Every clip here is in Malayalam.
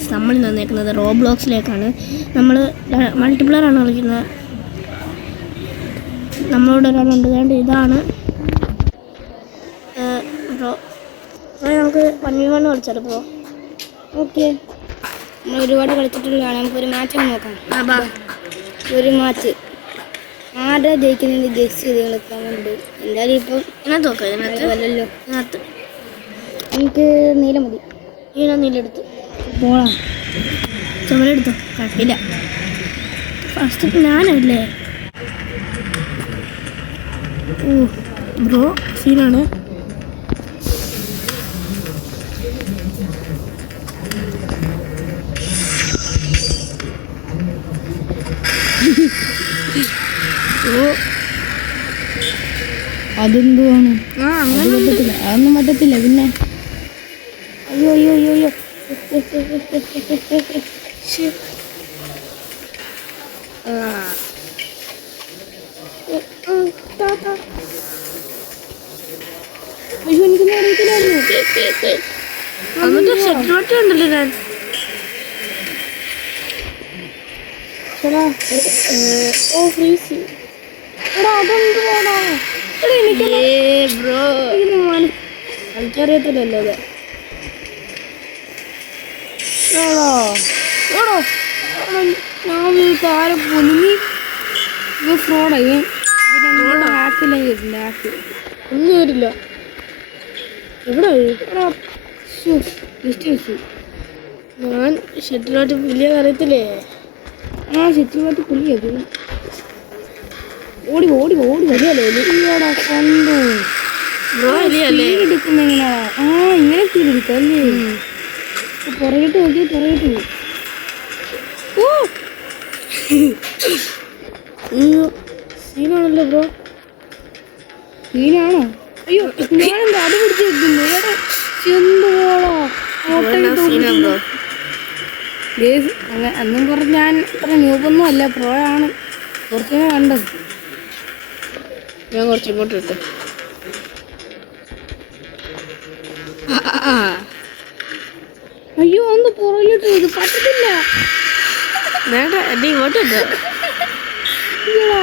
ഗൈസ്, നമ്മൾ നിന്നേക്കുന്നത് റോബ്ലോക്സിലേക്കാണ്. നമ്മൾ മൾട്ടിപ്ലെയറാണ് കളിക്കുന്നത്. നമ്മളോട് ഒരാളുണ്ട്, വേണ്ട ഇതാണ് ബ്രോ. നമുക്ക് 1v1 കളിച്ചാലോ ബ്രോ? ഓക്കെ, നമ്മൾ ഒരുപാട് കളിച്ചിട്ടുള്ളതാണ്. നമുക്കൊരു മാച്ച് നോക്കാം. ഒരു മാച്ച് ആരുടെ ജയിക്കുന്നത് ഗസ് ചെയ്ത് കളിക്കാനുണ്ട്. എന്തായാലും ഇപ്പം ഇതിനകത്ത് നോക്കാം. അല്ലല്ലോ, ഇതിനകത്ത് എനിക്ക് നീല മതി. നീലെടുത്ത് പോളാം. ചുമലെടുത്തോ, കുഴപ്പമില്ല. ഫസ്റ്റ് ഞാനല്ലേ? ഓ ബ്രോ, സീനാണ്. അതെന്തുവാണ്? പറ്റത്തില്ല, അതൊന്നും പറ്റത്തില്ല. പിന്നെ അയ്യോ അയ്യോ അയ്യോ അയ്യോ അയ്യോ, എനിക്കൊന്നും അറിയത്തില്ലായിരുന്നു. ഉണ്ടല്ലോ ഞാൻ. ചേട്ടാ, ഓ ഫ്രീസ്. എടാ അതെന്തുവാടാ? ബ്രോ, എനിക്കറിയത്തില്ലല്ലോ അത്. ഞാൻ താരം പൊന്നി ഫ്രോഡായി. ഹാക്കില്ലെങ്കിൽ ഒന്നും വരില്ല. എവിടെ ജസ്റ്റ് ഞാൻ ഷട്ടിലോട്ട് വലിയ അറിയത്തില്ലേ? ആ ഷട്ടിലോട്ട് പുള്ളിയത് ഓടി ഓടി ഓടി വരികയല്ലേ കണ്ടു ബ്രോ. എടുക്കുന്ന എങ്ങനെയാ? ആ ഇങ്ങനെ തീരെടുക്കാം അല്ലേ? പുറകിട്ട് നോക്കി, പുറകിട്ട് ഓ അയ്യോ, സീനാണല്ലോ ബ്രോ. സീനാണോ? അയ്യോ, ഞാനെന്താ അത് പിടിച്ച് വെക്കുന്നു? ചെന്തോളോ അങ്ങനെ അന്നും പറഞ്ഞ് ഞാൻ അത്ര ന്യൂബൊന്നും അല്ല, പ്രോ ആണ്. കുറച്ചിനെ കണ്ടത്. ഞാൻ കുറച്ച് ഇങ്ങോട്ട് ഇട്ടു. അയ്യോ, ഒന്ന് പുറകിലിട്ട്. ഇത് പറ്റത്തില്ല. വേണ്ട, എന്നെ ഇങ്ങോട്ട് ഇട്ടു.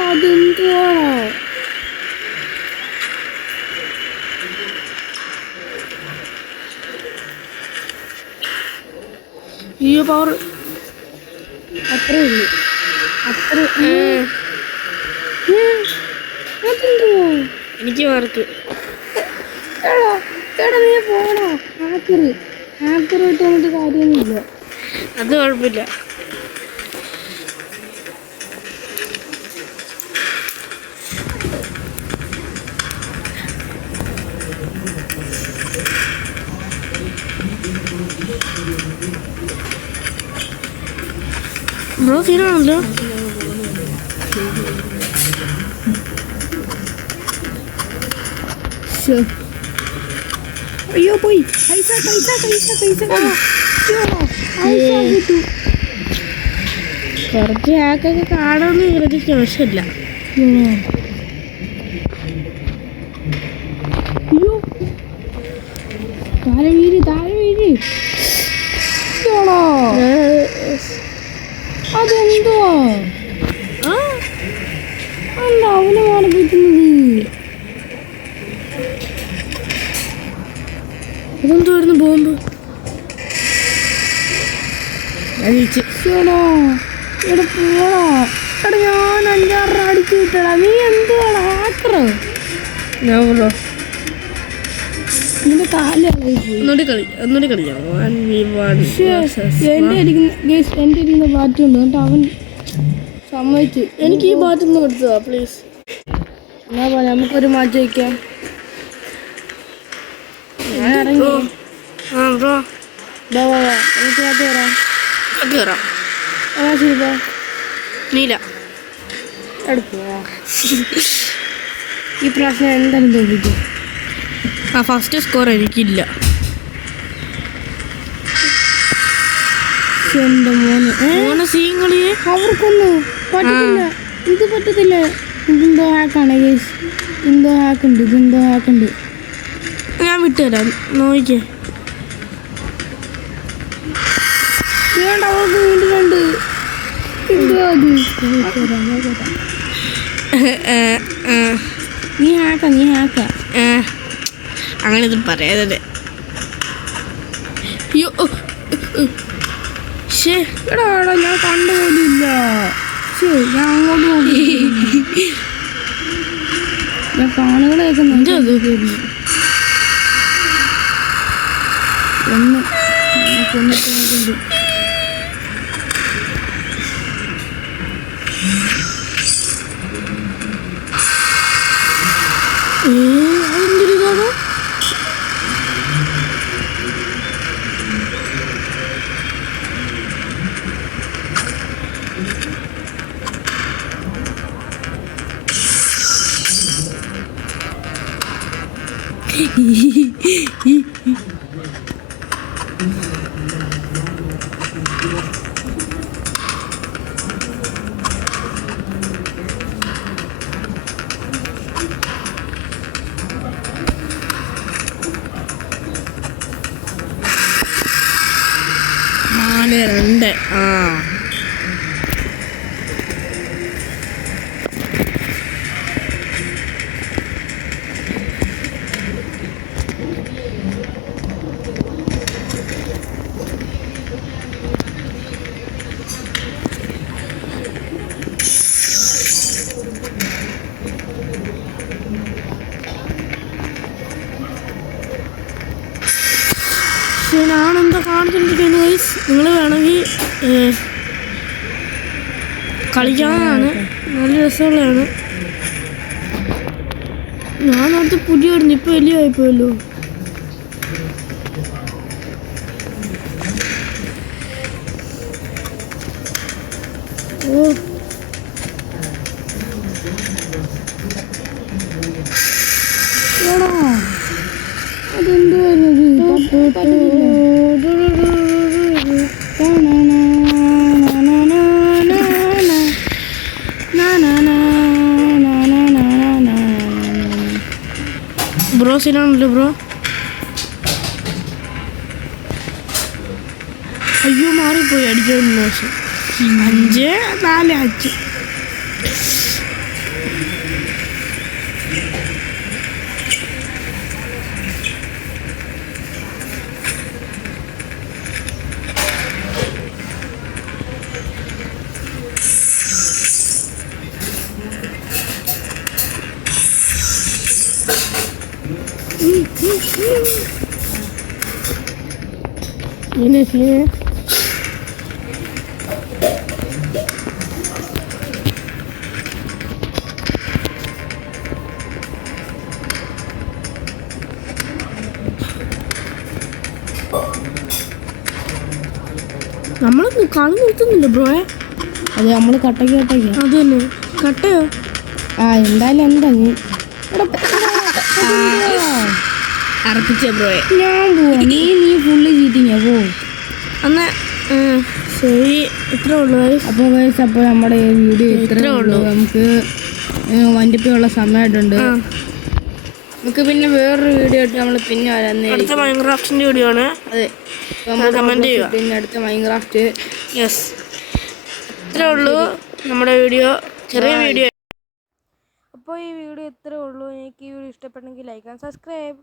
അതെന്തുവാണോ? അയ്യോ, പവർ അത്രേ ഉള്ളൂ. അത്ര എനിക്ക് മാർക്ക്. നീ പോണോ? ഹാക്കറായിട്ട് വന്നിട്ട് കാര്യമൊന്നുമില്ല. അത് കുഴപ്പമില്ല. ബ്രോ സീനാണല്ലോ. അയ്യോ പോയി. പൈസ പൈസ പൈസ പൈസ കുറച്ച് ഹാക്കൊക്കെ കാണുമെന്ന് പ്രതീക്ഷിക്കാം, പക്ഷെ ഇല്ല. അയ്യോ, താഴെ വീര് താഴെ വീര്. അതെന്തുവാ? അല്ല അവനെ മാറി കിട്ടുന്നത്. ഇതെന്തുവായിരുന്നു? ബോംബ്. ഇവിടെ പോടാ. എടാ ഞാൻ 5-6 അടിച്ചു വിട്ടടാ. നീ എന്തുവാടാ ഹാക്കറോ? ബ്രോ നിന്റെ കാലം ഒന്നുകൂടി കളിക്കാം. എൻ്റെ ഇരിക്കുന്ന ബാറ്റ് ഉണ്ട് എന്നിട്ട് അവൻ സമ്മതിച്ച്. എനിക്ക് ഈ ബാറ്റ് ഒന്ന് കൊടുത്തോ പ്ലീസ്? എന്നാ പോലെ നമുക്കൊരു മാച്ച് വയ്ക്കാം. ഞാൻ ഇറങ്ങി. ബ്രോ എനിക്ക് മാറ്റി വരാം. കയറാം. ശരിപ്പാ നീല എടുക്കുക. ഈ പ്രാവശ്യം എന്തായാലും തോന്നിക്കും. ഫസ്റ്റ് സ്കോർ എനിക്കില്ല. എൻ്റെ മോന് സീൻ കളിയെ അവർക്കൊന്നും പറ്റത്തില്ല. ഇത് പറ്റത്തില്ല. ഇതെന്തോ ഹാക്കാണ് ഗൈസ്. എന്തോ ഹാക്കുണ്ട്. ഇതെന്തോ ഹാക്കുണ്ട്. ഞാൻ വിട്ടുതരാം, നോക്കിക്കേ. വേണ്ട അവർക്ക് വീണ്ടുണ്ട് എന്തുവാ നീ ഹാക്ക അങ്ങനെ ഇത് പറയാതെ അയ്യോ എടാ ഞാൻ കണ്ടുപോലില്ല ഞാൻ അങ്ങോട്ട് നോക്കി ഞാൻ കാണുകളൊക്കെ ഒന്ന് കൊന്നിട്ടുണ്ട് അതെന്തൊരു ഇതാണ് നാല് രണ്ട് ഞാനെന്താ കാണിച്ചിട്ടിരിക്കുന്നത് ഗൈസ് നിങ്ങൾ വേണമെങ്കിൽ കളിക്കാനാണ് നല്ല രസമുള്ളതാണ് ഞാൻ നേരത്തെ പുതിയായിരുന്നു ഇപ്പം വലിയ ആയിപ്പോയല്ലോ ഓ ബ്രോ ശരിയാണല്ലോ ബ്രോ അയ്യോ മാറിപ്പോയി അടിക്കാൻ മോശം 5 4 5 ini sini നമ്മൾ കളി നിർത്തുന്നില്ല ബ്രോയെ അത് നമ്മൾ കട്ടയ്ക്ക് അത് തന്നെ കട്ടയോ എന്തായാലും എന്താ നീ അറപ്പിച്ച ബ്രോയെ ഞാൻ പോവാ നീ ഫുള്ള് ചീറ്റിങ്ങാ പോ എന്നാ ശരി ഇത്രേ ഉള്ളൂ അപ്പോൾ നമ്മുടെ വീഡിയോ ഇത്രേ ഉള്ളൂ നമുക്ക് വണ്ടിപ്പിയുള്ള സമയമായിട്ടുണ്ട് നമുക്ക് പിന്നെ വേറൊരു വീഡിയോ ആയിട്ട് നമ്മൾ പിന്നെ വരാം അടുത്ത മൈൻക്രാഫ്റ്റിൻ്റെ വീഡിയോ ആണ് അതെ കമൻറ്റ് ചെയ്യുക പിന്നെ അടുത്ത മൈൻക്രാഫ്റ്റ് യെസ് ഇത്രേ ഉള്ളൂ നമ്മുടെ വീഡിയോ ചെറിയ വീഡിയോ അപ്പോൾ ഈ വീഡിയോ ഇത്രേ ഉള്ളൂ എനിക്ക് ഈ വീഡിയോ ഇഷ്ടപ്പെട്ടെങ്കിൽ ലൈക്ക് ആൻഡ് സബ്സ്ക്രൈബ്